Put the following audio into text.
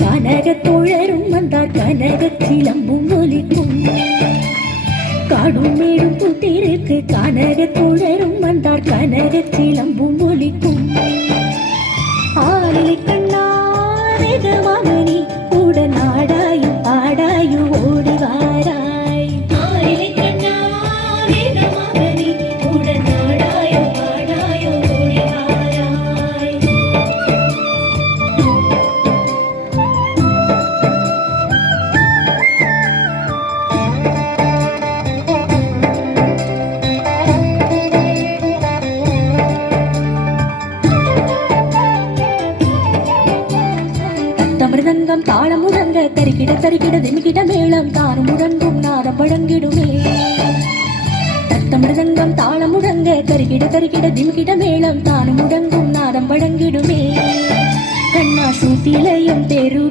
கனகத்தோழரும் வந்தார் கனகச்சிலம்பும் ஒலிக்கும். காடும் மேடும் பூத்திருக்கு கனகத்தோழரும் வந்தார் கனகச்சிலம்பும் ஒலிக்கும். ஆலை கண்ணா வேகமாமணி உடன் ஆடாயும் ஆடாயும் ஓடி வாராய். ஆலை கண்ணா வேகமாமணி உடன் ஆடாயும் ஆடாயும் ஓடி வாராய். மிருதங்கம் தாளம் முழங்க தரிக்கிட தரிக்கிட திமிக்கிட மேளம் தானும் முழங்கும் நாதம் வழங்கிடுமே. தத்த மிருதங்கம் தாளம் முழங்க தரிக்கிட தரிக்கிட திமிக்கிட மேளம் தானும் முழங்கும் நாதம் வழங்கிடுமே. கண்ணா சூட்டிலையும் தெரு